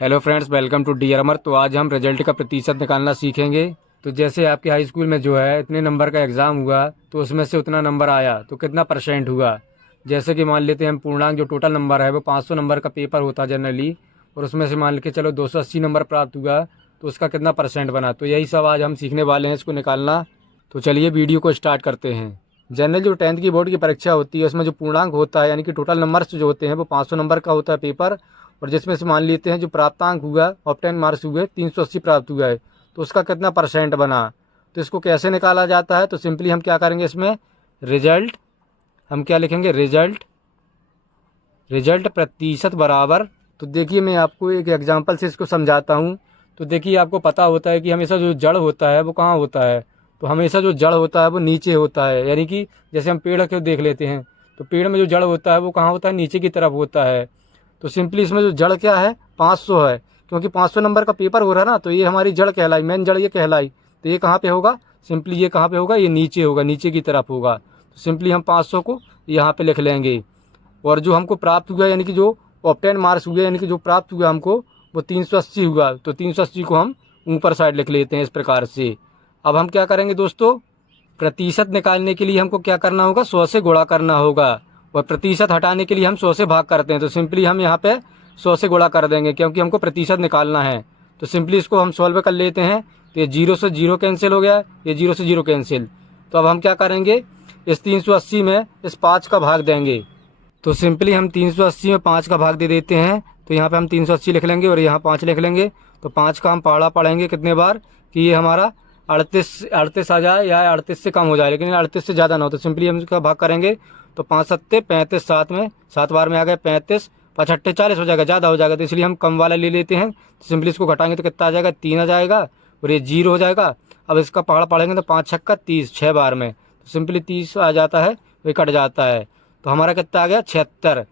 Hello friends, welcome to the Amar. तो आज हम रिजल्ट का प्रतिशत निकालना सीखेंगे। तो जैसे आपके हाई स्कूल में जो है इतने नंबर का एग्ज़ाम हुआ तो उसमें से उतना नंबर आया तो कितना परसेंट हुआ। जैसे कि मान लेते हैं हम पूर्णांक जो टोटल नंबर है वो 500 नंबर का पेपर होता है जनरली, और उसमें से मान के चलो 280 नंबर प्राप्त हुआ तो उसका कितना परसेंट बना। तो यही सब आज हम सीखने वाले हैं इसको निकालना। तो चलिए वीडियो को स्टार्ट करते हैं। जनरल जो 10th की बोर्ड की परीक्षा होती है उसमें जो पूर्णांक होता है यानी कि टोटल नंबर्स जो होते हैं वो 500 नंबर का होता है पेपर, और जिसमें से मान लेते हैं जो प्राप्तांक हुआ ऑब्टेन मार्क्स हुए 380 प्राप्त हुआ है तो उसका कितना परसेंट बना। तो इसको कैसे निकाला जाता है, तो सिंपली हम क्या करेंगे, इसमें रिजल्ट हम क्या लिखेंगे, रिजल्ट प्रतिशत बराबर। तो देखिए मैं आपको एक एग्जांपल से इसको समझाता हूँ। तो देखिए आपको पता होता है कि हमेशा जो जड़ होता है वो कहाँ होता है, तो हमेशा जो जड़ होता है वो नीचे होता है। यानी कि जैसे हम पेड़ को देख लेते हैं तो पेड़ में जो जड़ होता है वो कहाँ होता है, नीचे की तरफ होता है। तो सिंपली इसमें जो जड़ क्या है 500 है, क्योंकि 500 नंबर का पेपर हो रहा है ना, तो ये हमारी जड़ कहलाई, मेन जड़ ये कहलाई। तो ये कहाँ पे होगा, सिंपली ये कहाँ पे होगा, ये नीचे होगा, नीचे की तरफ होगा। तो सिंपली हम 500 को यहाँ पे लिख लेंगे। और जो हमको प्राप्त हुआ यानी कि जो ऑब्टेन मार्क्स हुए यानी कि जो प्राप्त हुआ हमको वो 380 हुआ, तो 380 को हम ऊपर साइड लिख लेते हैं इस प्रकार से। अब हम क्या करेंगे दोस्तों, प्रतिशत निकालने के लिए हमको क्या करना होगा, 100 से गुणा करना होगा, और प्रतिशत हटाने के लिए हम 100 से भाग करते हैं। तो सिंपली हम यहाँ पे 100 से गुणा कर देंगे क्योंकि हमको प्रतिशत निकालना है। तो सिंपली इसको हम सॉल्व कर लेते हैं। तो ये 0 से 0 कैंसिल हो गया, ये 0 से 0 कैंसिल। तो अब हम क्या करेंगे, इस 380 में इस 5 का भाग देंगे। तो सिंपली हम 380 में 5 का भाग दे देते हैं। तो यहाँ पे हम 380 लिख लेंगे और यहाँ 5 लिख लेंगे। तो 5 का हम पहाड़ा पढ़ेंगे कितने बार कि ये हमारा 38 आ जाए या 38 से कम हो जाए, लेकिन 38 से ज़्यादा ना हो। तो सिंपली हम इसका भाग करेंगे। तो 5 सत्ते 35, 7 में 7 बार में आ गए 35, 5 अट्ठे 40 हो जाएगा, ज़्यादा हो जाएगा। तो इसलिए हम कम वाला ले लेते हैं। तो सिंपली इसको घटाएंगे तो कितना आ जाएगा, 3 आ जाएगा, और ये 0 हो जाएगा। अब इसका पहाड़ा पढ़ेंगे तो 5 छक्का 30, 6 बार में। तो सिंपली 30 आ जाता है, वही कट जाता है। तो हमारा कितना आ गया, 76,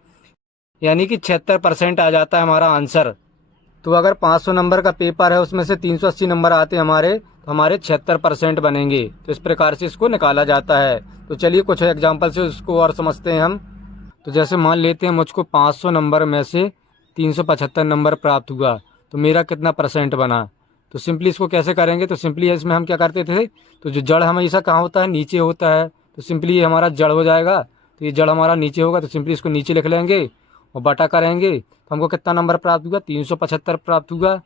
यानी कि 76% आ जाता है हमारा आंसर। तो अगर 500 नंबर का पेपर है उसमें से 380 नंबर आते हैं हमारे, तो हमारे 76% बनेंगे। तो इस प्रकार से इसको निकाला जाता है। तो चलिए कुछ एग्जांपल से उसको और समझते हैं हम। तो जैसे मान लेते हैं मुझको 500 नंबर में से 375 नंबर प्राप्त हुआ तो मेरा कितना परसेंट बना। तो सिंपली इसको कैसे करेंगे, तो सिंपली इसमें हम क्या करते थे, तो जो जड़ हमेशा कहाँ होता है, नीचे होता है। तो सिंपली ये हमारा जड़ हो जाएगा। तो ये जड़ हमारा नीचे होगा, तो सिंपली इसको नीचे लिख लेंगे और बटा करेंगे। तो हमको कितना नंबर प्राप्त हुआ, 375 प्राप्त हुआ।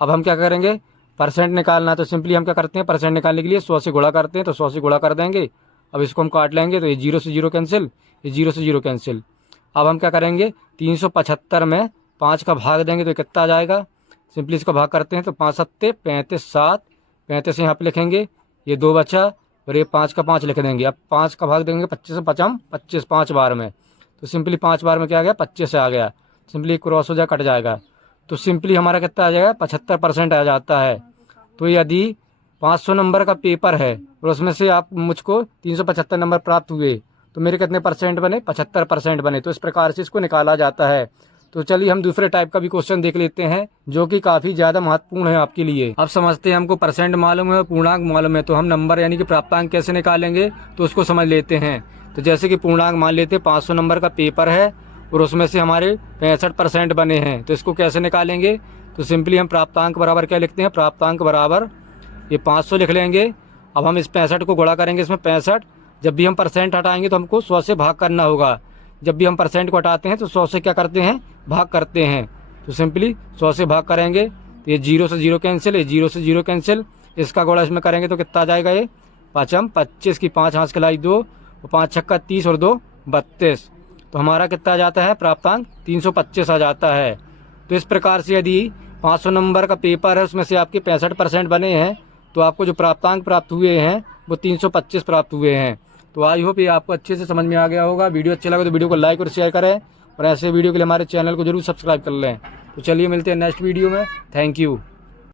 अब हम क्या करेंगे, परसेंट निकालना है। तो सिंपली हम क्या करते हैं, परसेंट निकालने के लिए 100 से गुणा करते हैं। तो 100 से गुणा कर देंगे। अब इसको हम काट लेंगे। तो ये 0 से 0 कैंसिल, ये 0 से 0 कैंसिल। अब हम क्या करेंगे, 375 में 5 का भाग देंगे तो कितना आ जाएगा, सिंपली इसका भाग करते हैं। तो 5 सत्ते 35, 7 35 यहाँ पे लिखेंगे, ये 2 बचा, और ये 5 का 5 लिख देंगे। अब 5 का भाग देंगे 25 से 25 5 बार में। तो सिंपली 5 बार में क्या आ गया, 25 से आ गया। सिंपली क्रॉस हो जाए, कट जाएगा। तो सिंपली हमारा कितना आ जाएगा, 75% आ जाता है। तो यदि 500 नंबर का पेपर है और उसमें से आप मुझको 375 नंबर प्राप्त हुए तो मेरे कितने परसेंट बने, 75% बने। तो इस प्रकार से इसको निकाला जाता है। तो चलिए हम दूसरे टाइप का भी क्वेश्चन देख लेते हैं जो कि काफ़ी ज़्यादा महत्वपूर्ण है आपके लिए। अब समझते हैं, हमको परसेंट मालूम है, पूर्णांक मालूम है, तो हम नंबर यानी कि प्राप्तांक कैसे निकालेंगे तो उसको समझ लेते हैं। तो जैसे कि पूर्णांक मान लेते हैं 500 नंबर का पेपर है और उसमें से हमारे 65% बने हैं, तो इसको कैसे निकालेंगे। तो सिंपली हम प्राप्तांक बराबर क्या लिखते हैं, प्राप्तांक बराबर ये 500 लिख लेंगे। अब हम इस 65 को गुणा करेंगे, इसमें 65, जब भी हम परसेंट हटाएंगे तो हमको 100 से भाग करना होगा। जब भी हम परसेंट को हटाते हैं तो 100 से क्या करते हैं, भाग करते हैं। तो सिंपली 100 से भाग करेंगे तो ये 0 से 0 कैंसिल, ये 0 से 0 कैंसिल। इसका गुणा इसमें करेंगे तो कितना आ जाएगा, ये 5 25 की 5 हाथ खिलाई 2, और 5 छक्का 30 और 2 32। तो हमारा कितना आ जाता है, प्राप्तांक 325 आ जाता है। तो इस प्रकार से यदि 500 नंबर का पेपर है उसमें से आपके 65% बने हैं तो आपको जो प्राप्तांक प्राप्त हुए हैं वो 325 प्राप्त हुए हैं। तो आई होप ये आपको अच्छे से समझ में आ गया होगा। वीडियो अच्छा लगा तो वीडियो को लाइक और शेयर करें, और ऐसे वीडियो के लिए हमारे चैनल को जरूर सब्सक्राइब कर लें। तो चलिए मिलते हैं नेक्स्ट वीडियो में। Thank you.